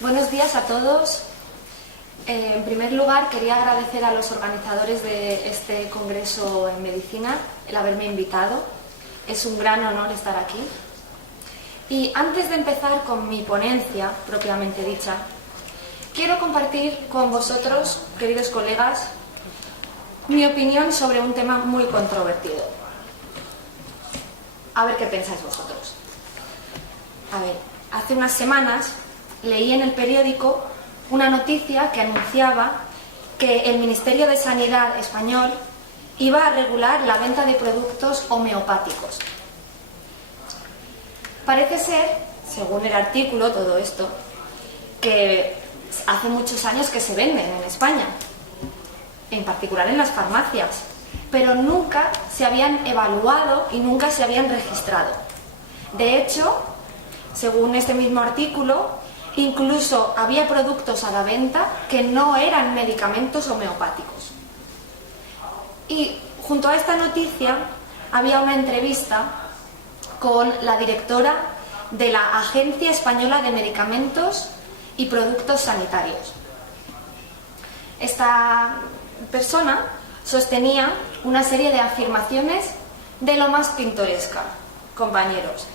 Buenos días a todos. En primer lugar, quería agradecer a los organizadores de este congreso en medicina el haberme invitado. Es un gran honor estar aquí. Y antes de empezar con mi ponencia, propiamente dicha, quiero compartir con vosotros, queridos colegas, mi opinión sobre un tema muy controvertido. A ver qué pensáis vosotros. A ver, hace unas semanas leí en el periódico una noticia que anunciaba que el Ministerio de Sanidad español iba a regular la venta de productos homeopáticos. Parece ser, según el artículo, todo esto, que hace muchos años que se venden en España, en particular en las farmacias, pero nunca se habían evaluado y nunca se habían registrado. De hecho, según este mismo artículo, incluso había productos a la venta que no eran medicamentos homeopáticos. Y junto a esta noticia había una entrevista con la directora de la Agencia Española de Medicamentos y Productos Sanitarios. Esta persona sostenía una serie de afirmaciones de lo más pintoresca, compañeros.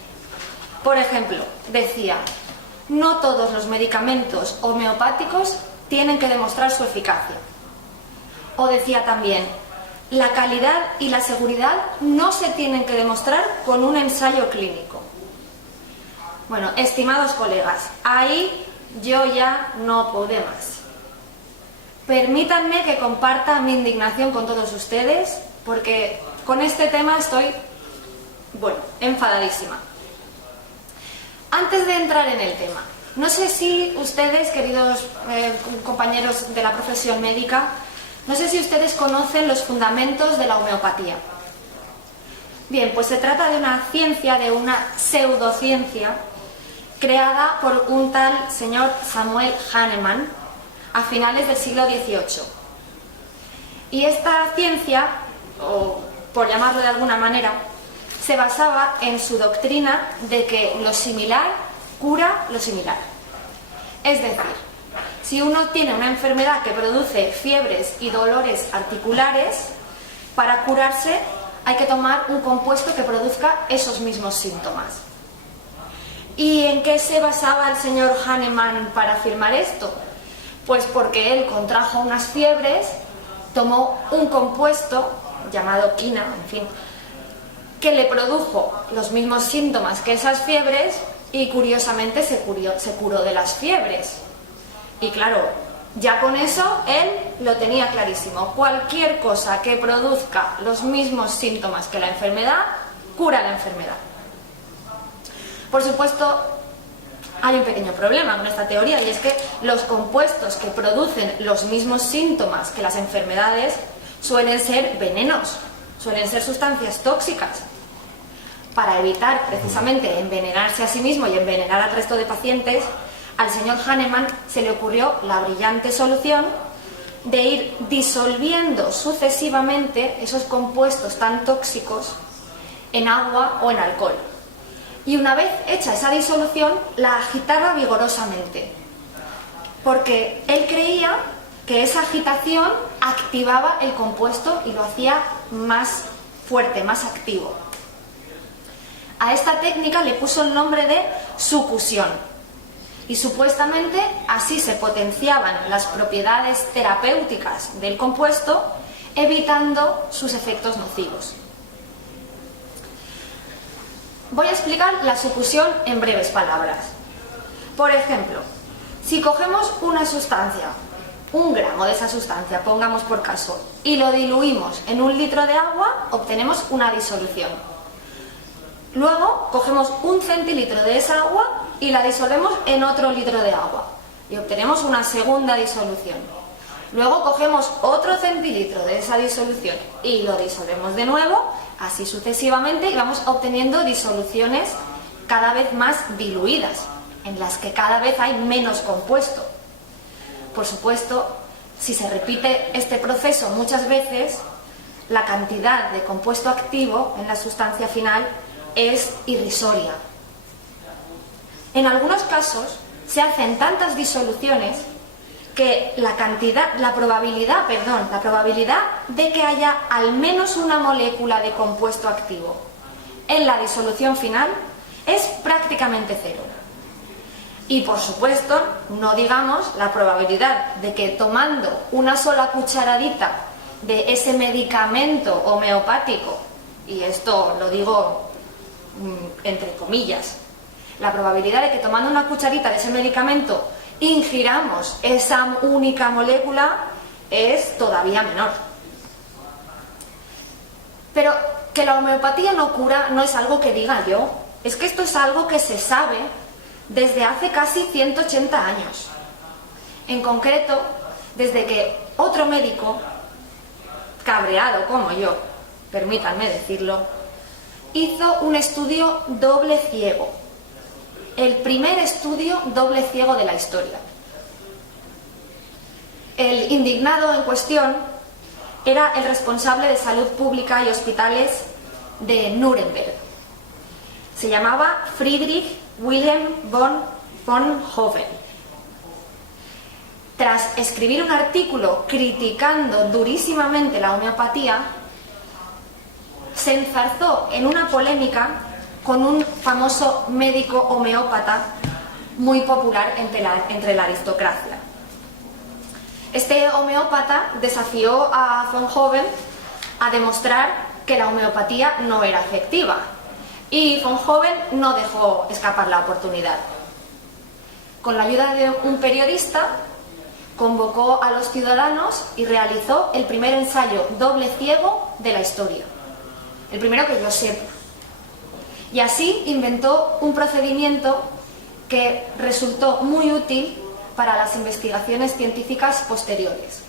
Por ejemplo, decía: no todos los medicamentos homeopáticos tienen que demostrar su eficacia. O decía también: la calidad y la seguridad no se tienen que demostrar con un ensayo clínico. Bueno, estimados colegas, ahí yo ya no puedo más. Permítanme que comparta mi indignación con todos ustedes, porque con este tema estoy, enfadadísima. Antes de entrar en el tema, no sé si ustedes, queridos compañeros de la profesión médica, no sé si ustedes conocen los fundamentos de la homeopatía. Bien, pues se trata de una ciencia, de una pseudociencia, creada por un tal señor Samuel Hahnemann a finales del siglo XVIII. Y esta ciencia, o por llamarlo de alguna manera, se basaba en su doctrina de que lo similar cura lo similar. Es decir, si uno tiene una enfermedad que produce fiebres y dolores articulares, para curarse hay que tomar un compuesto que produzca esos mismos síntomas. ¿Y en qué se basaba el señor Hahnemann para afirmar esto? Pues porque él contrajo unas fiebres, tomó un compuesto llamado quina, en fin, que le produjo los mismos síntomas que esas fiebres y curiosamente se curó de las fiebres. Y claro, ya con eso él lo tenía clarísimo. Cualquier cosa que produzca los mismos síntomas que la enfermedad, cura la enfermedad. Por supuesto, hay un pequeño problema con esta teoría, y es que los compuestos que producen los mismos síntomas que las enfermedades suelen ser venenos, suelen ser sustancias tóxicas. Para evitar precisamente envenenarse a sí mismo y envenenar al resto de pacientes, al señor Hahnemann se le ocurrió la brillante solución de ir disolviendo sucesivamente esos compuestos tan tóxicos en agua o en alcohol. Y una vez hecha esa disolución, la agitaba vigorosamente, porque él creía que esa agitación activaba el compuesto y lo hacía más fuerte, más activo. A esta técnica le puso el nombre de sucusión, y supuestamente así se potenciaban las propiedades terapéuticas del compuesto, evitando sus efectos nocivos. Voy a explicar la sucusión en breves palabras. Por ejemplo, si cogemos una sustancia, 1 gramo de esa sustancia, pongamos por caso, y lo diluimos en 1 litro de agua, obtenemos una disolución. Luego cogemos 1 centilitro de esa agua y la disolvemos en otro litro de agua y obtenemos una segunda disolución. Luego cogemos otro centilitro de esa disolución y lo disolvemos de nuevo, así sucesivamente, y vamos obteniendo disoluciones cada vez más diluidas, en las que cada vez hay menos compuesto. Por supuesto, si se repite este proceso muchas veces, la cantidad de compuesto activo en la sustancia final es irrisoria. En algunos casos, se hacen tantas disoluciones que la probabilidad de que haya al menos una molécula de compuesto activo en la disolución final es prácticamente cero. Y por supuesto, no digamos la probabilidad de que tomando una sola cucharadita de ese medicamento homeopático, y esto lo digo entre comillas, la probabilidad de que tomando una cucharita de ese medicamento ingiramos esa única molécula es todavía menor. Pero que la homeopatía no cura no es algo que diga yo, es que esto es algo que se sabe desde hace casi 180 años. En concreto, desde que otro médico, cabreado como yo, permítanme decirlo, hizo un estudio doble ciego. El primer estudio doble ciego de la historia. El indignado en cuestión era el responsable de salud pública y hospitales de Nuremberg. Se llamaba Friedrich Wilhelm von Hoven. Tras escribir un artículo criticando durísimamente la homeopatía, se enzarzó en una polémica con un famoso médico homeópata muy popular entre la aristocracia. Este homeópata desafió a von Hoven a demostrar que la homeopatía no era efectiva, y von Hoven no dejó escapar la oportunidad. Con la ayuda de un periodista, convocó a los ciudadanos y realizó el primer ensayo doble ciego de la historia, el primero que yo sepa. Y así inventó un procedimiento que resultó muy útil para las investigaciones científicas posteriores.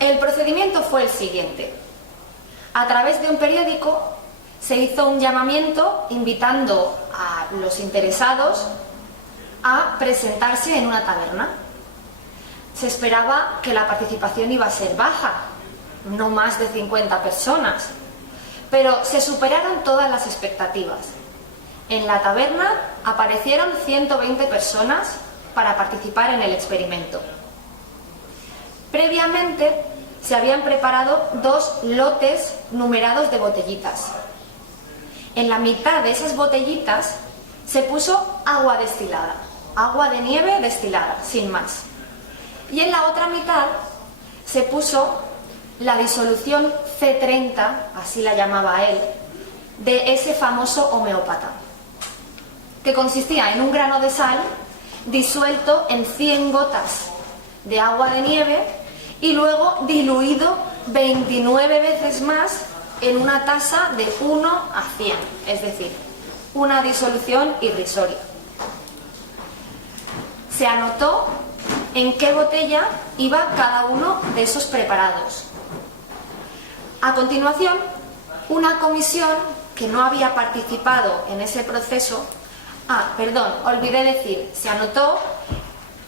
El procedimiento fue el siguiente. A través de un periódico se hizo un llamamiento invitando a los interesados a presentarse en una taberna. Se esperaba que la participación iba a ser baja, no más de 50 personas, pero se superaron todas las expectativas. En la taberna aparecieron 120 personas para participar en el experimento. Previamente se habían preparado 2 lotes numerados de botellitas. En la mitad de esas botellitas se puso agua destilada, agua de nieve destilada, sin más. Y en la otra mitad se puso la disolución C30, así la llamaba él, de ese famoso homeópata, que consistía en un grano de sal disuelto en 100 gotas de agua de nieve y luego diluido 29 veces más en una tasa de 1 a 100, es decir, una disolución irrisoria. Se anotó en qué botella iba cada uno de esos preparados. A continuación, una comisión que no había participado en ese proceso, olvidé decir, se anotó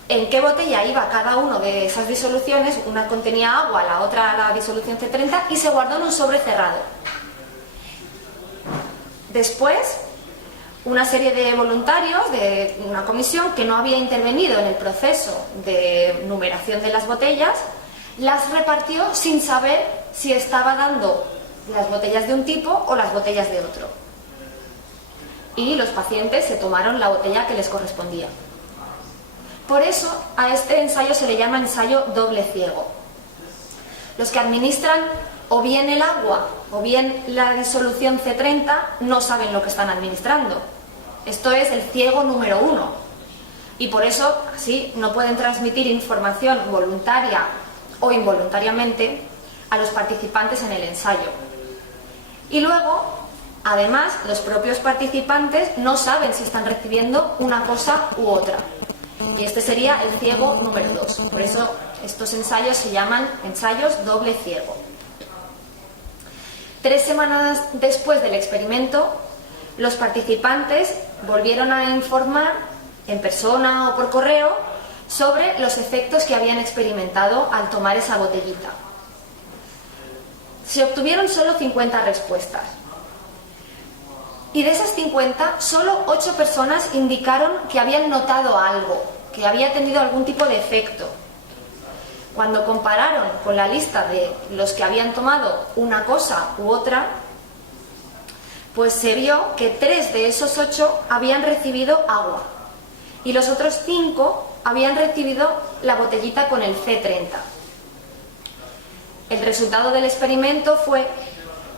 en qué botella iba cada uno de esas disoluciones, una contenía agua, la otra la disolución C30, y se guardó en un sobre cerrado. Después, una serie de voluntarios de una comisión que no había intervenido en el proceso de numeración de las botellas, las repartió sin saber si estaba dando las botellas de un tipo o las botellas de otro. Y los pacientes se tomaron la botella que les correspondía. Por eso a este ensayo se le llama ensayo doble ciego. Los que administran o bien el agua o bien la disolución C30 no saben lo que están administrando. Esto es el ciego número 1. Y por eso, así, no pueden transmitir información voluntaria o involuntariamente a los participantes en el ensayo. Y luego, además, los propios participantes no saben si están recibiendo una cosa u otra. Y este sería el ciego número 2. Por eso estos ensayos se llaman ensayos doble ciego. 3 semanas después del experimento, los participantes volvieron a informar en persona o por correo sobre los efectos que habían experimentado al tomar esa botellita. Se obtuvieron solo 50 respuestas. Y de esas 50, solo 8 personas indicaron que habían notado algo, que había tenido algún tipo de efecto. Cuando compararon con la lista de los que habían tomado una cosa u otra, pues se vio que 3 de esos 8 habían recibido agua y los otros 5 habían recibido la botellita con el C30. El resultado del experimento fue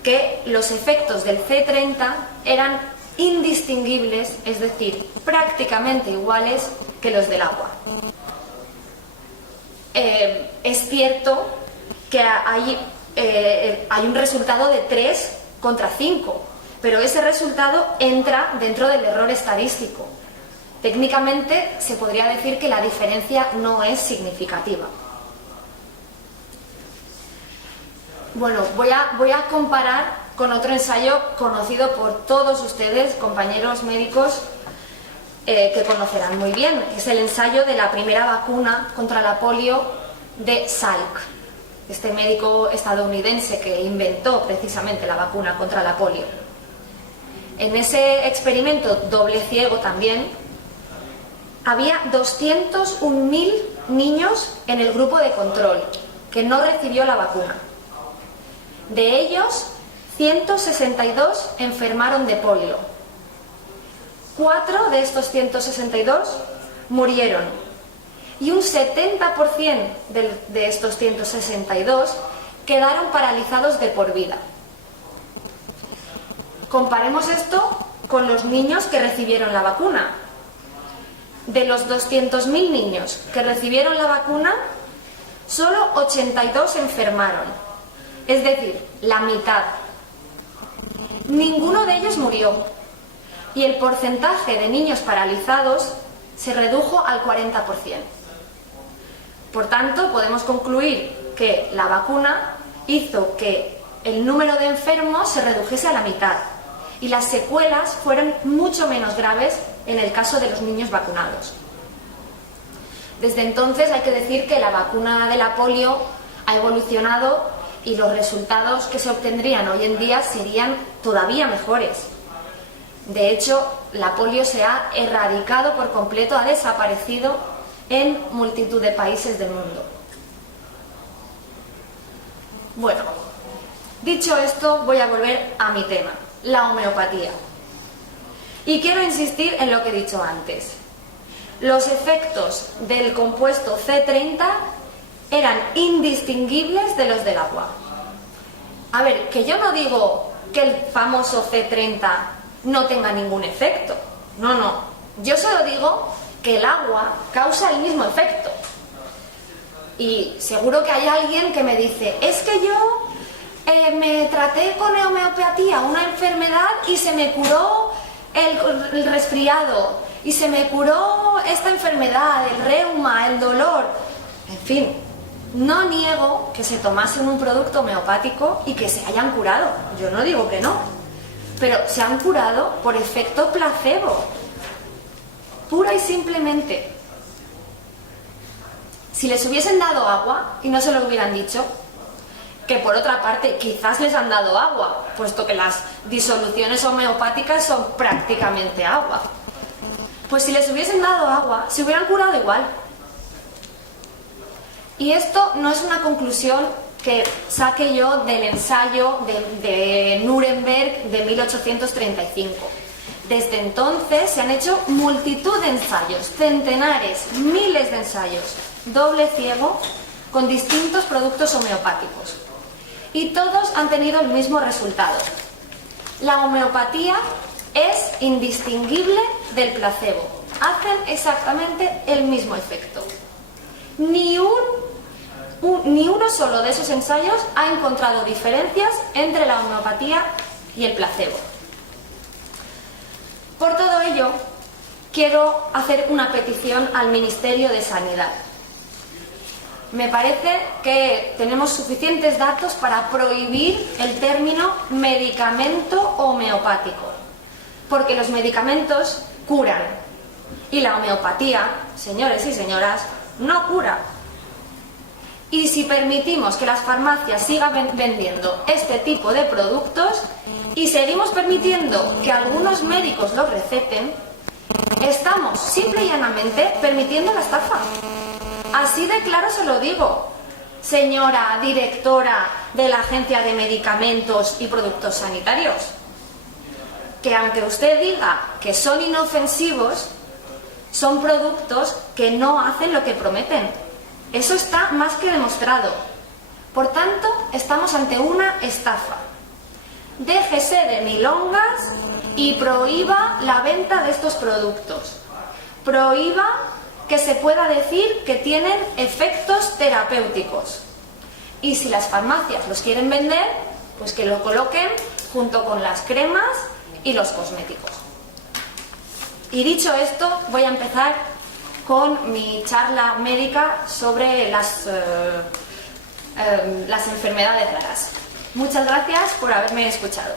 que los efectos del C30 eran indistinguibles, es decir, prácticamente iguales que los del agua. Es cierto que hay un resultado de 3 contra 5, pero ese resultado entra dentro del error estadístico. Técnicamente se podría decir que la diferencia no es significativa. Bueno, voy a comparar con otro ensayo conocido por todos ustedes, compañeros médicos, que conocerán muy bien, que es el ensayo de la primera vacuna contra la polio de Salk, este médico estadounidense que inventó precisamente la vacuna contra la polio. En ese experimento doble ciego también, había 201.000 niños en el grupo de control que no recibió la vacuna. De ellos, 162 enfermaron de polio. 4 de estos 162 murieron y un 70% de estos 162 quedaron paralizados de por vida. Comparemos esto con los niños que recibieron la vacuna. De los 200.000 niños que recibieron la vacuna, solo 82 enfermaron, es decir, la mitad. Ninguno de ellos murió y el porcentaje de niños paralizados se redujo al 40%. Por tanto, podemos concluir que la vacuna hizo que el número de enfermos se redujese a la mitad y las secuelas fueron mucho menos graves en el caso de los niños vacunados. Desde entonces hay que decir que la vacuna de la polio ha evolucionado y los resultados que se obtendrían hoy en día serían todavía mejores. De hecho, la polio se ha erradicado por completo, ha desaparecido en multitud de países del mundo. Bueno, dicho esto, voy a volver a mi tema, la homeopatía. Y quiero insistir en lo que he dicho antes. Los efectos del compuesto C30 eran indistinguibles de los del agua. A ver, que yo no digo que el famoso C30 no tenga ningún efecto. No. Yo solo digo que el agua causa el mismo efecto. Y seguro que hay alguien que me dice, es que yo me traté con homeopatía una enfermedad y se me curó el resfriado, y se me curó esta enfermedad, el reuma, el dolor. En fin, no niego que se tomasen un producto homeopático y que se hayan curado. Yo no digo que no. Pero se han curado por efecto placebo. Pura y simplemente. Si les hubiesen dado agua y no se lo hubieran dicho, que por otra parte quizás les han dado agua, puesto que las disoluciones homeopáticas son prácticamente agua. Pues si les hubiesen dado agua, se hubieran curado igual. Y esto no es una conclusión que saque yo del ensayo de Nuremberg de 1835. Desde entonces se han hecho multitud de ensayos, centenares, miles de ensayos, doble ciego, con distintos productos homeopáticos. Y todos han tenido el mismo resultado. La homeopatía es indistinguible del placebo. Hacen exactamente el mismo efecto. Ni uno solo de esos ensayos ha encontrado diferencias entre la homeopatía y el placebo. Por todo ello, quiero hacer una petición al Ministerio de Sanidad. Me parece que tenemos suficientes datos para prohibir el término medicamento homeopático, porque los medicamentos curan y la homeopatía, señores y señoras, no cura. Y si permitimos que las farmacias sigan vendiendo este tipo de productos y seguimos permitiendo que algunos médicos los receten, estamos simple y llanamente permitiendo la estafa. Así de claro se lo digo, señora directora de la Agencia de Medicamentos y Productos Sanitarios, que aunque usted diga que son inofensivos, son productos que no hacen lo que prometen. Eso está más que demostrado. Por tanto, estamos ante una estafa. Déjese de milongas y prohíba la venta de estos productos. Prohíba que se pueda decir que tienen efectos terapéuticos. Y si las farmacias los quieren vender, pues que lo coloquen junto con las cremas y los cosméticos. Y dicho esto, voy a empezar con mi charla médica sobre las enfermedades raras. Muchas gracias por haberme escuchado.